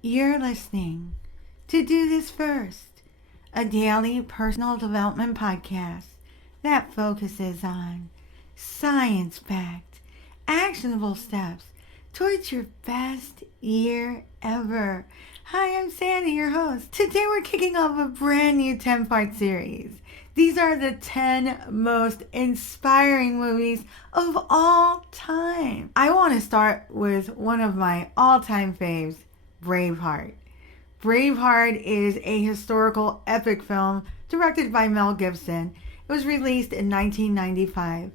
You're listening to Do This First, a daily personal development podcast that focuses on science-backed, actionable steps towards your best year ever. Hi, I'm Sandy, your host. Today we're kicking off a brand new 10-part series. These are the 10 most inspiring movies of all time. I want to start with one of my all-time faves, Braveheart. Braveheart is a historical epic film directed by Mel Gibson. It was released in 1995.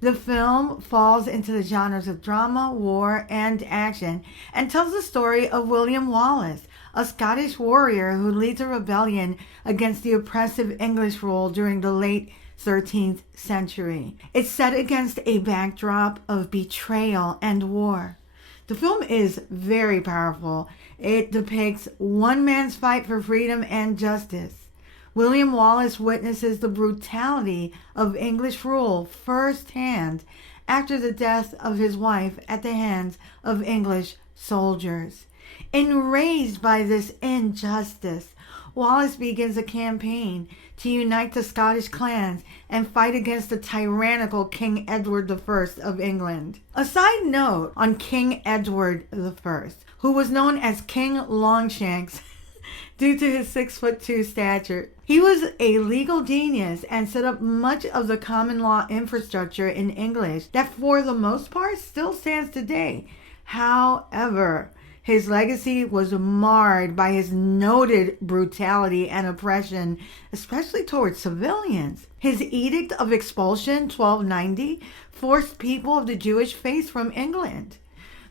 The film falls into the genres of drama, war, and action, and tells the story of William Wallace, a Scottish warrior who leads a rebellion against the oppressive English rule during the late 13th century. It's set against a backdrop of betrayal and war. The film is very powerful. It depicts one man's fight for freedom and justice. William Wallace witnesses the brutality of English rule firsthand after the death of his wife at the hands of English soldiers. Enraged by this injustice, Wallace begins a campaign to unite the Scottish clans and fight against the tyrannical King Edward I of England. A side note on King Edward I, who was known as King Longshanks due to his 6'2" stature. He was a legal genius and set up much of the common law infrastructure in English that for the most part still stands today. However, his legacy was marred by his noted brutality and oppression, especially towards civilians. His Edict of Expulsion, 1290, forced people of the Jewish faith from England.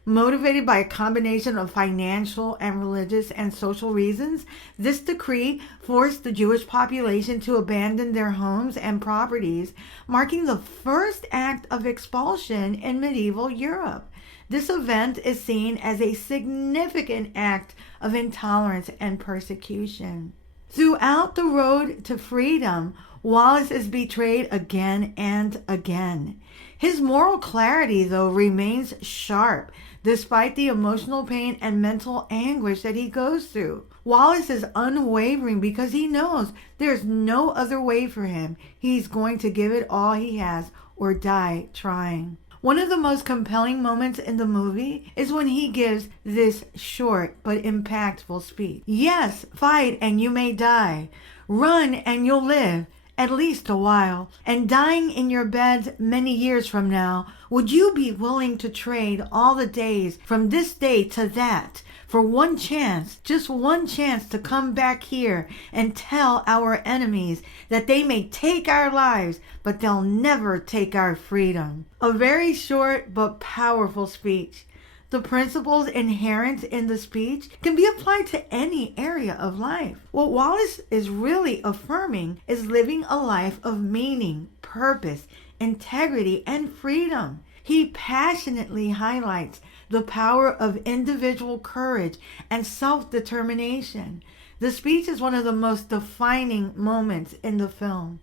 Motivated by a combination of financial and religious and social reasons, this decree forced the Jewish population to abandon their homes and properties, marking the first act of expulsion in medieval Europe. This event is seen as a significant act of intolerance and persecution. Throughout the road to freedom, Wallace is betrayed again and again. His moral clarity, though, remains sharp, despite the emotional pain and mental anguish that he goes through. Wallace is unwavering because he knows there's no other way for him. He's going to give it all he has or die trying. One of the most compelling moments in the movie is when he gives this short but impactful speech. Yes, fight and you may die. Run and you'll live, at least a while. And dying in your bed many years from now, would you be willing to trade all the days from this day to that for one chance, just one chance to come back here and tell our enemies that they may take our lives, but they'll never take our freedom? A very short but powerful speech. The principles inherent in the speech can be applied to any area of life. What Wallace is really affirming is living a life of meaning, purpose, integrity, and freedom. He passionately highlights the power of individual courage and self-determination. The speech is one of the most defining moments in the film.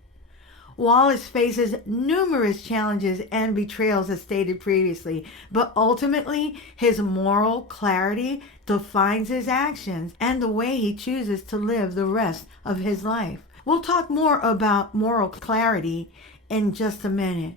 Wallace faces numerous challenges and betrayals as stated previously, but ultimately his moral clarity defines his actions and the way he chooses to live the rest of his life. We'll talk more about moral clarity in just a minute.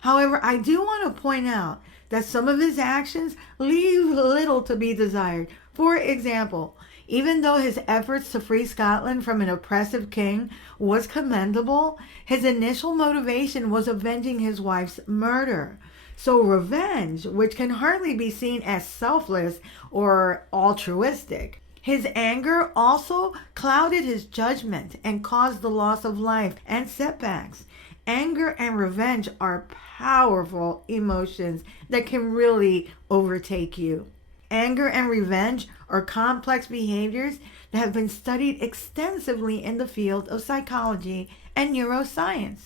However, I do want to point out that some of his actions leave little to be desired. For example, even though his efforts to free Scotland from an oppressive king was commendable, his initial motivation was avenging his wife's murder. So revenge, which can hardly be seen as selfless or altruistic. His anger also clouded his judgment and caused the loss of life and setbacks. Anger and revenge are powerful emotions that can really overtake you. Anger and revenge are complex behaviors that have been studied extensively in the field of psychology and neuroscience.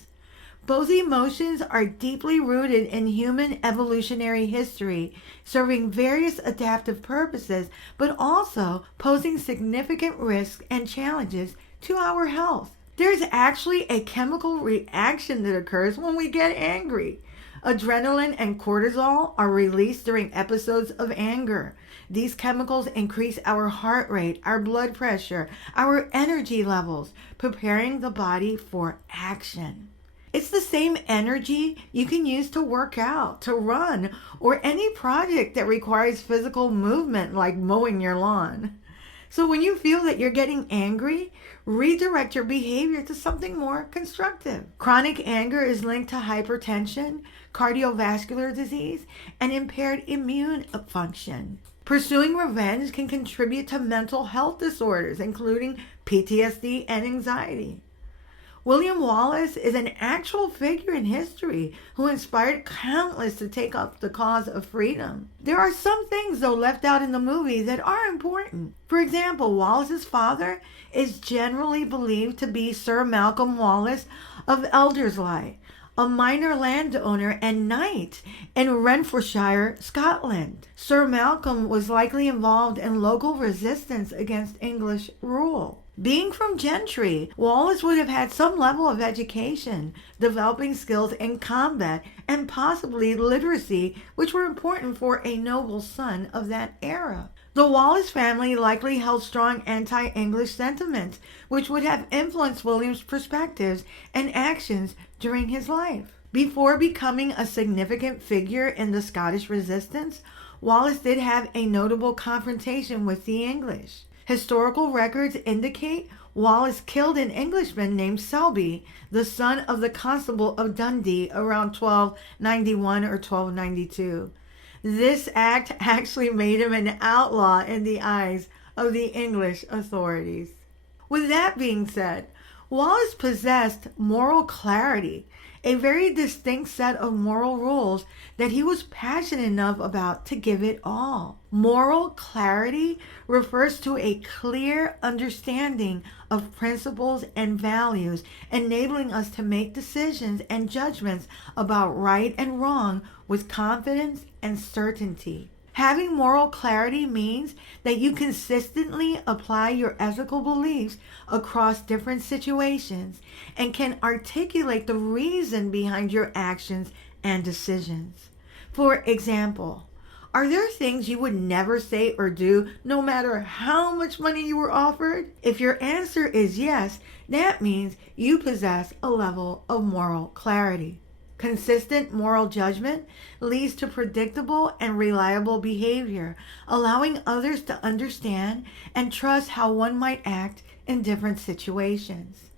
Both emotions are deeply rooted in human evolutionary history, serving various adaptive purposes, but also posing significant risks and challenges to our health. There's actually a chemical reaction that occurs when we get angry. Adrenaline and cortisol are released during episodes of anger. These chemicals increase our heart rate, our blood pressure, our energy levels, preparing the body for action. It's the same energy you can use to work out, to run, or any project that requires physical movement like mowing your lawn. So when you feel that you're getting angry, redirect your behavior to something more constructive. Chronic anger is linked to hypertension, cardiovascular disease, and impaired immune function. Pursuing revenge can contribute to mental health disorders, including PTSD and anxiety. William Wallace is an actual figure in history who inspired countless to take up the cause of freedom. There are some things, though, left out in the movie that are important. For example, Wallace's father is generally believed to be Sir Malcolm Wallace of Elderslie, a minor landowner and knight in Renfrewshire, Scotland. Sir Malcolm was likely involved in local resistance against English rule. Being from gentry, Wallace would have had some level of education, developing skills in combat and possibly literacy, which were important for a noble son of that era. The Wallace family likely held strong anti-English sentiments, which would have influenced William's perspectives and actions during his life. Before becoming a significant figure in the Scottish resistance, Wallace did have a notable confrontation with the English. Historical records indicate Wallace killed an Englishman named Selby, the son of the Constable of Dundee, around 1291 or 1292. This act actually made him an outlaw in the eyes of the English authorities. With that being said, Wallace possessed moral clarity, a very distinct set of moral rules that he was passionate enough about to give it all. Moral clarity refers to a clear understanding of principles and values, enabling us to make decisions and judgments about right and wrong with confidence and certainty. Having moral clarity means that you consistently apply your ethical beliefs across different situations and can articulate the reason behind your actions and decisions. For example, are there things you would never say or do no matter how much money you were offered? If your answer is yes, that means you possess a level of moral clarity. Consistent moral judgment leads to predictable and reliable behavior, allowing others to understand and trust how one might act in different situations.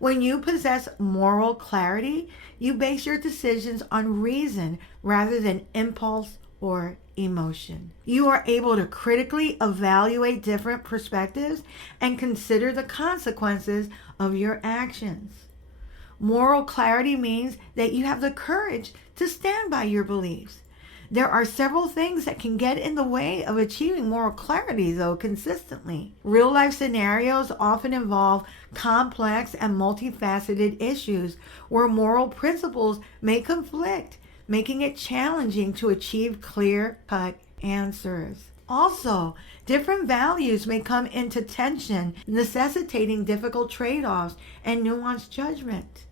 When you possess moral clarity, you base your decisions on reason rather than impulse or emotion. You are able to critically evaluate different perspectives and consider the consequences of your actions. Moral clarity means that you have the courage to stand by your beliefs. There are several things that can get in the way of achieving moral clarity, though, consistently. Real-life scenarios often involve complex and multifaceted issues where moral principles may conflict, making it challenging to achieve clear-cut answers. Also, different values may come into tension, necessitating difficult trade-offs and nuanced judgment.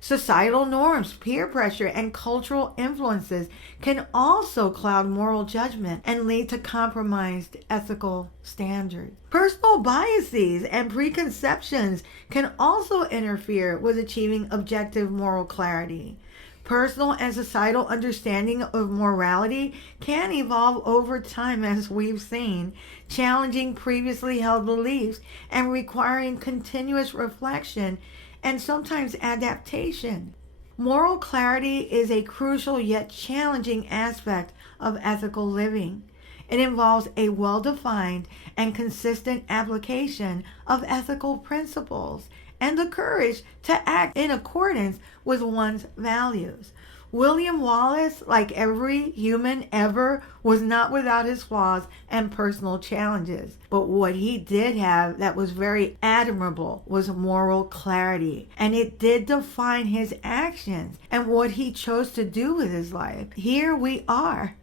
Societal norms, peer pressure, and cultural influences can also cloud moral judgment and lead to compromised ethical standards. Personal biases and preconceptions can also interfere with achieving objective moral clarity. Personal and societal understanding of morality can evolve over time, as we've seen, challenging previously held beliefs and requiring continuous reflection and sometimes adaptation. Moral clarity is a crucial yet challenging aspect of ethical living. It involves a well-defined and consistent application of ethical principles and the courage to act in accordance with one's values. William Wallace, like every human ever, was not without his flaws and personal challenges. But what he did have that was very admirable was moral clarity. And it did define his actions and what he chose to do with his life. Here we are,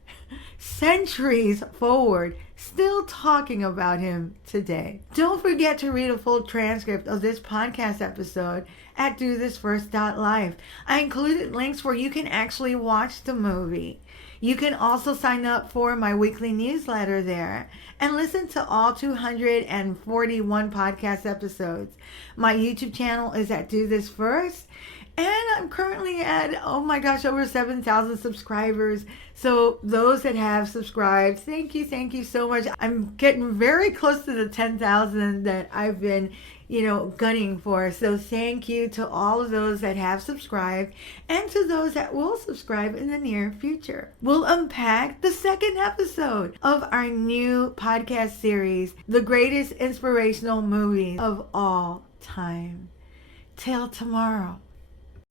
centuries forward, still talking about him today. Don't forget to read a full transcript of this podcast episode at dothisfirst.life. I included links where you can actually watch the movie. You can also sign up for my weekly newsletter there and listen to all 241 podcast episodes. My YouTube channel is at Do This First. And I'm currently at, oh my gosh, over 7,000 subscribers. So those that have subscribed, thank you so much. I'm getting very close to the 10,000 that I've been, gunning for. So thank you to all of those that have subscribed and to those that will subscribe in the near future. We'll unpack the second episode of our new podcast series, The Greatest Inspirational Movies of All Time. Till tomorrow.